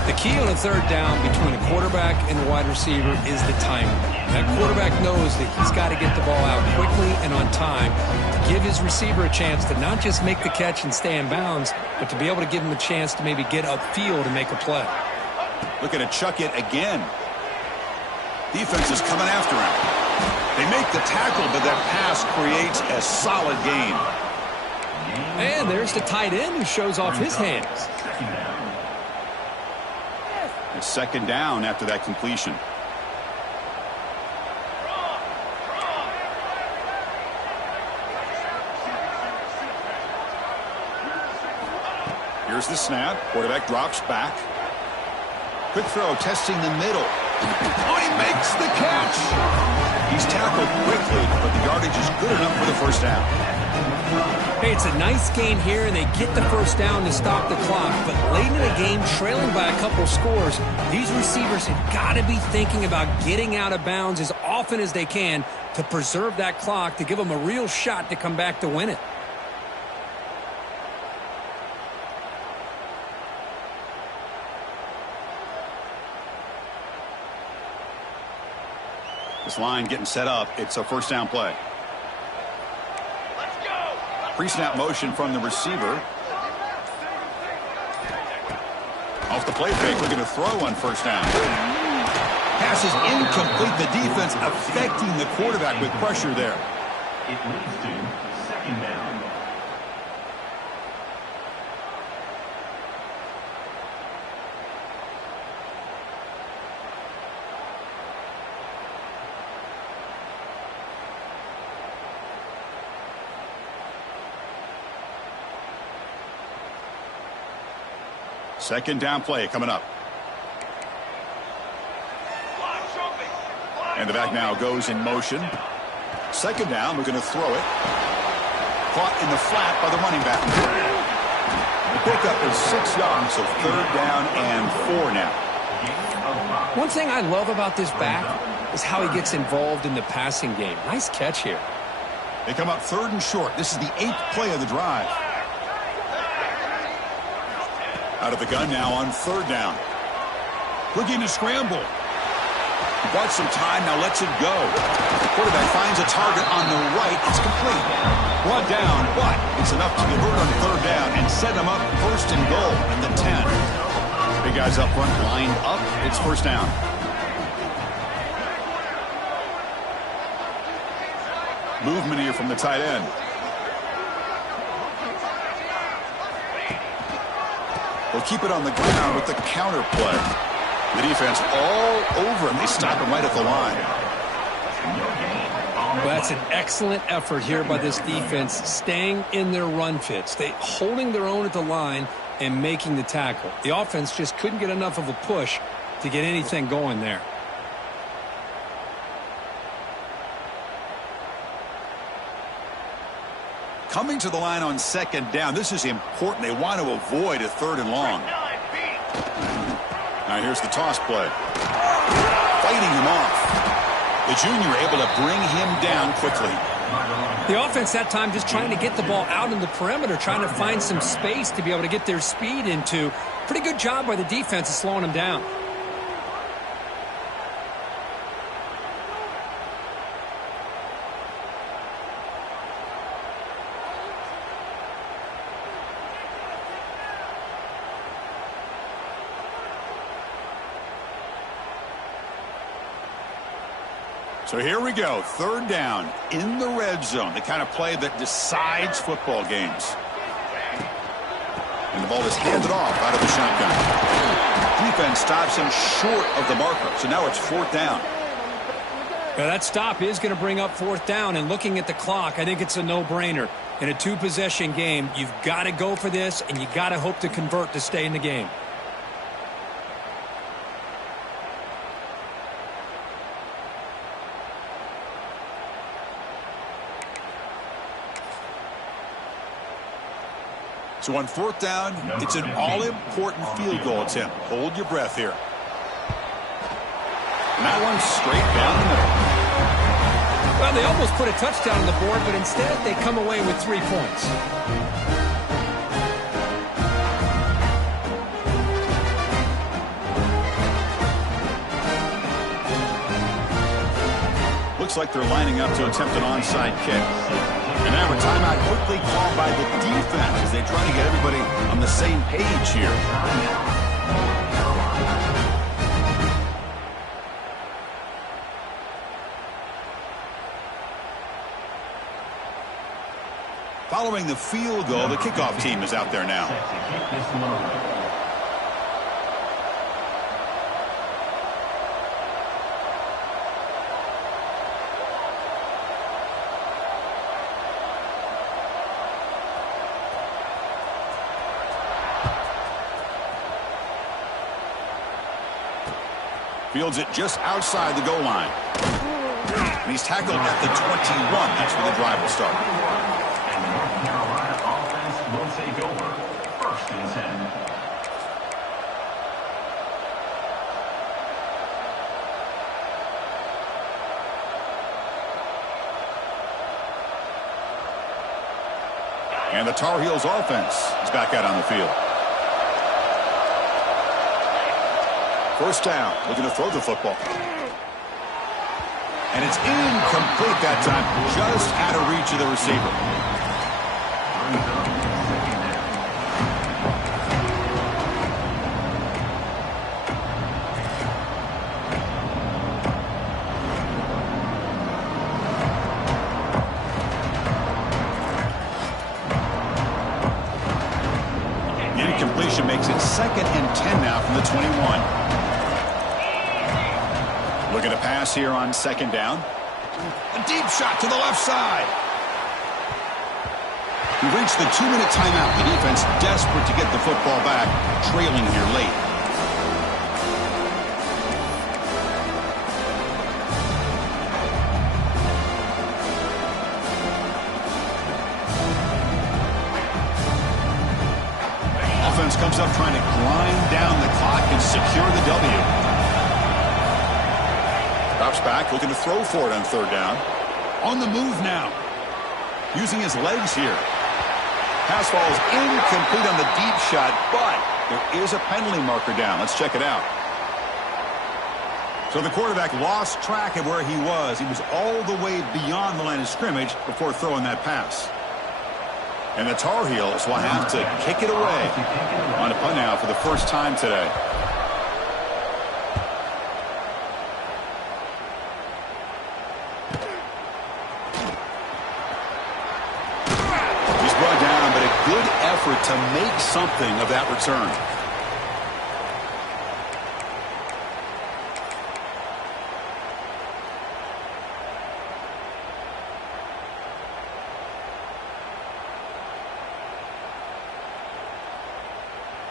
The key on a 3rd down between a quarterback and a wide receiver is the timing. That quarterback knows that he's got to get the ball out quickly and on time to give his receiver a chance to not just make the catch and stay in bounds, but to be able to give him a chance to maybe get upfield and make a play. Looking to chuck it again. Defense is coming after him. They make the tackle, but that pass creates a solid gain. And there's the tight end who shows off his hands. It's second down after that completion. Here's the snap. Quarterback drops back. Quick throw, testing the middle. Oh, he makes the catch. He's tackled quickly, but the yardage is good enough for the first down. Hey, it's a nice gain here, and they get the first down to stop the clock. But late in the game, trailing by a couple scores, these receivers have got to be thinking about getting out of bounds as often as they can to preserve that clock, to give them a real shot to come back to win it. This line getting set up. It's a first down play. Let's go. Pre-snap motion from the receiver. Off the play fake, looking to throw on first down. Pass is incomplete. The defense affecting the quarterback with pressure there. It leads to second down. Second down play coming up. And the back now goes in motion. Second down, we're going to throw it. Caught in the flat by the running back. The pickup is 6 yards, so third down and 4 now. One thing I love about this back is how he gets involved in the passing game. Nice catch here. They come up third and short. This is the 8th play of the drive. Out of the gun now on third down. Looking to scramble. Bought some time, now lets it go. The quarterback finds a target on the right. It's complete. Brought down, but it's enough to convert on third down and set them up first and goal in the 10. Big guys up front lined up. It's first down. Movement here from the tight end. They'll keep it on the ground with the counter play. The defense all over him. They stop him right at the line. Well, that's an excellent effort here by this defense, staying in their run fits. They holding their own at the line and making the tackle. The offense just couldn't get enough of a push to get anything going there. Coming to the line on second down. This is important. They want to avoid a third and long. Now here's the toss play. Fighting him off. The junior able to bring him down quickly. The offense that time just trying to get the ball out in the perimeter, trying to find some space to be able to get their speed into. Pretty good job by the defense of slowing them down. So here we go, third down in the red zone, the kind of play that decides football games. And the ball is handed off out of the shotgun. Defense stops him short of the marker, so now it's fourth down. Now that stop is going to bring up fourth down, and looking at the clock, I think it's a no-brainer. In a two-possession game, you've got to go for this, and you got to hope to convert to stay in the game. So on fourth down, it's an all-important field goal attempt. Hold your breath here. And that one's straight down the middle. Well, they almost put a touchdown on the board, but instead they come away with 3 points. Looks like they're lining up to attempt an onside kick. And now a timeout quickly called by the defense as they try to get everybody on the same page here. Following the field goal, the kickoff team is out there now. Set to kick this one away. Fields it just outside the goal line. And he's tackled at the 21. That's where the drive will start. And the North Carolina offense will take over. 1st and 10. And the Tar Heels offense is back out on the field. 1st down, looking to throw the football. And it's incomplete that time, just out of reach of the receiver. Incompletion makes it 2nd and 10 now from the 21. Looking to pass here on 2nd down. A deep shot to the left side. We reached the 2-minute timeout. The defense desperate to get the football back, trailing here late. Offense comes up trying to grind down the clock and secure the W. Drops back, looking to throw for it on 3rd down. On the move now. Using his legs here. Pass falls incomplete on the deep shot, but there is a penalty marker down. Let's check it out. So the quarterback lost track of where he was. He was all the way beyond the line of scrimmage before throwing that pass. And the Tar Heels will have to kick it away on a punt now for the 1st time today. Good effort to make something of that return.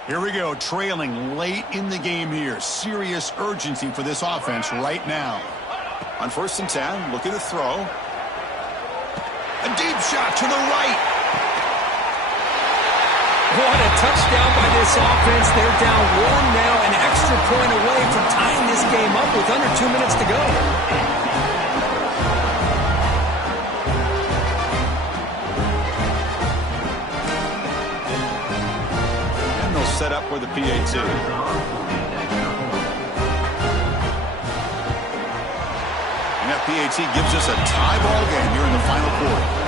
Here we go, trailing late in the game here. Serious urgency for this offense right now. On 1st and 10, looking to throw. A deep shot to the right. What a touchdown by this offense. They're down 1 now, an extra point away from tying this game up with under 2 minutes to go. And they'll set up for the PAT. And that PAT gives us a tie ball game here in the final quarter.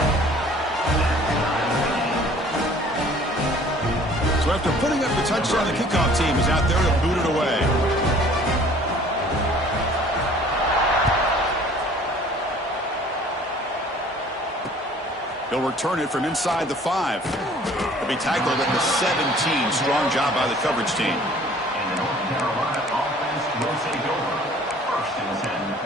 So after putting up the touchdown, the kickoff team is out there to boot it away. He'll return it from inside the 5. He'll be tackled at the 17. Strong job by the coverage team. And the North Carolina offense will take over. 1st and 10.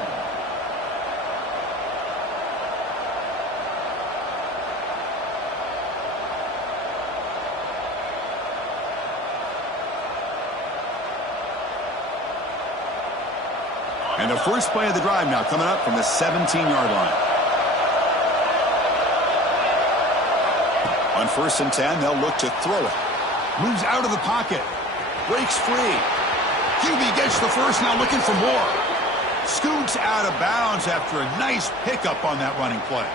And the first play of the drive now coming up from the 17-yard line. On 1st and 10, they'll look to throw it. Moves out of the pocket. Breaks free. QB gets the first, now looking for more. Scoots out of bounds after a nice pickup on that running play.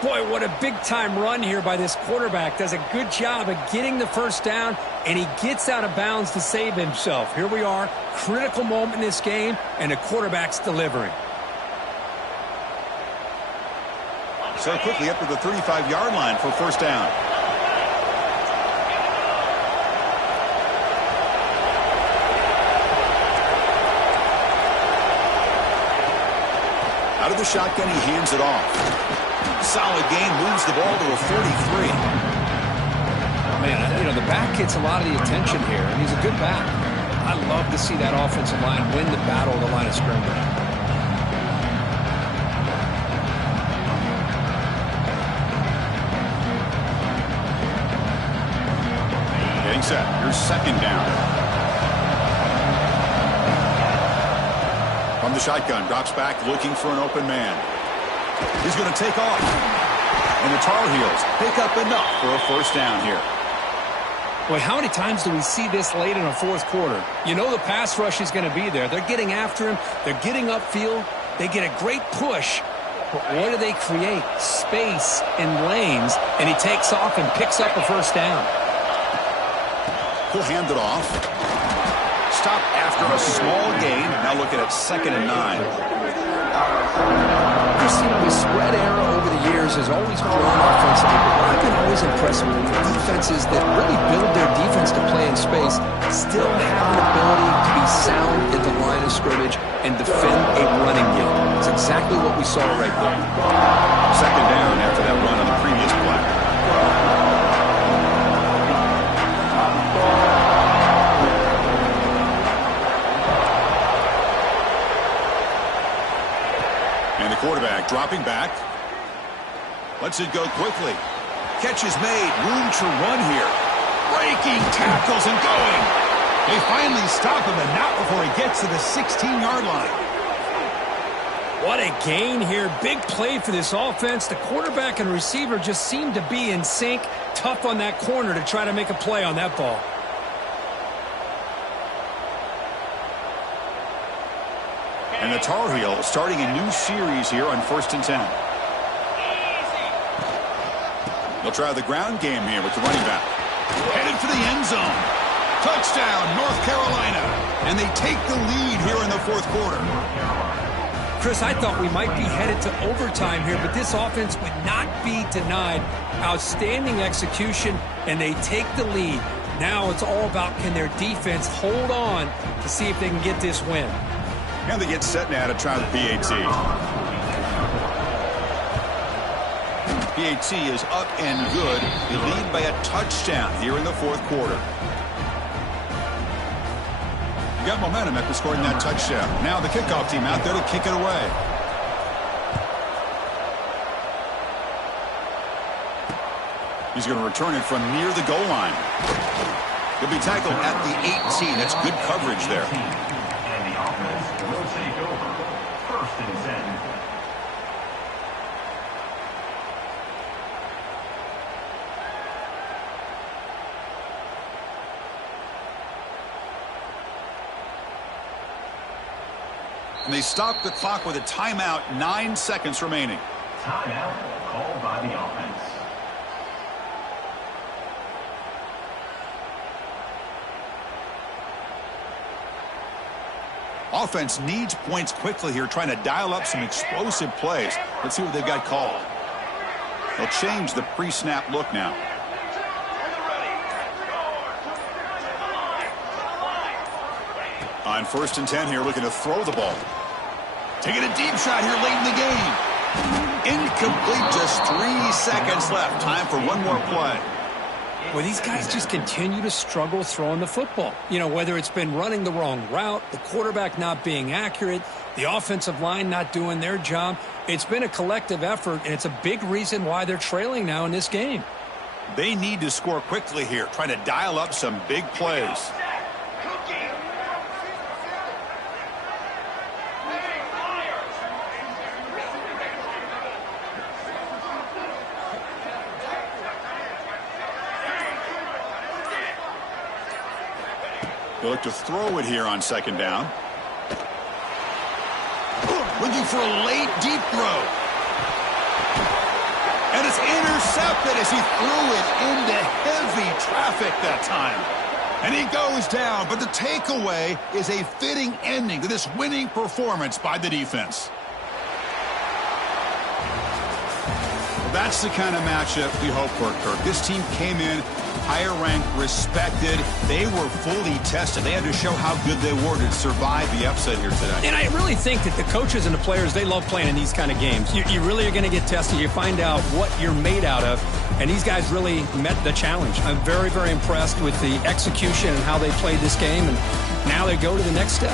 Boy, what a big-time run here by this quarterback. Does a good job of getting the 1st down, and he gets out of bounds to save himself. Here we are, critical moment in this game, and the quarterback's delivering. So quickly up to the 35-yard line for 1st down. Out of the shotgun, he hands it off. Solid gain, moves the ball to a 43. Man, the back gets a lot of the attention here, and he's a good back. I love to see that offensive line win the battle of the line of scrimmage. Getting set. Here's second down. From the shotgun, drops back looking for an open man. He's going to take off. And the Tar Heels pick up enough for a first down here. Boy, how many times do we see this late in a fourth quarter? You know the pass rush is going to be there. They're getting after him. They're getting upfield. They get a great push. But what do they create? Space and lanes. And he takes off and picks up a first down. He'll hand it off. Stop after a small gain. Now looking at 2nd and 9. The spread era over the years has always grown offensively, but what I've been always impressed with the defenses that really build their defense to play in space still have an ability to be sound at the line of scrimmage and defend a running game. It's exactly what we saw right there. Second down after that run on the previous play. And the quarterback dropping back. Lets it go quickly. Catch is made. Room to run here. Breaking tackles and going. They finally stop him, and not before he gets to the 16-yard line. What a gain here. Big play for this offense. The quarterback and receiver just seem to be in sync. Tough on that corner to try to make a play on that ball. And the Tar Heels starting a new series here on 1st and 10. They'll try the ground game here with the running back. Headed for the end zone. Touchdown, North Carolina. And they take the lead here in the fourth quarter. Chris, I thought we might be headed to overtime here, but this offense would not be denied. Outstanding execution, and they take the lead. Now it's all about can their defense hold on to see if they can get this win. And they get set now to try the PAT. PAT is up and good. They lead by a touchdown here in the fourth quarter. Got momentum after scoring that touchdown. Now the kickoff team out there to kick it away. He's going to return it from near the goal line. He'll be tackled at the 18. That's good coverage there. And the offense will take over. 1st and 10. And they stop the clock with a timeout, 9 seconds remaining. Timeout called by the offense. Offense needs points quickly here, trying to dial up some explosive plays. Let's see what they've got called. They'll change the pre-snap look now. On 1st and 10 here, looking to throw the ball. Taking a deep shot here late in the game. Incomplete, just 3 seconds left. Time for one more play. Well, these guys just continue to struggle throwing the football. You know, whether it's been running the wrong route, the quarterback not being accurate, the offensive line not doing their job. It's been a collective effort, and it's a big reason why they're trailing now in this game. They need to score quickly here, trying to dial up some big plays. They look to throw it here on 2nd down. Looking for a late, deep throw. And it's intercepted as he threw it into heavy traffic that time. And he goes down, but the takeaway is a fitting ending to this winning performance by the defense. Well, that's the kind of matchup we hope for, Kirk. This team came in higher ranked, respected. They were fully tested. They had to show how good they were to survive the upset here today. And I really think that the coaches and the players, they love playing in these kind of games. You really are going to get tested. You find out what you're made out of. And these guys really met the challenge. I'm very, very impressed with the execution and how they played this game. And now they go to the next step.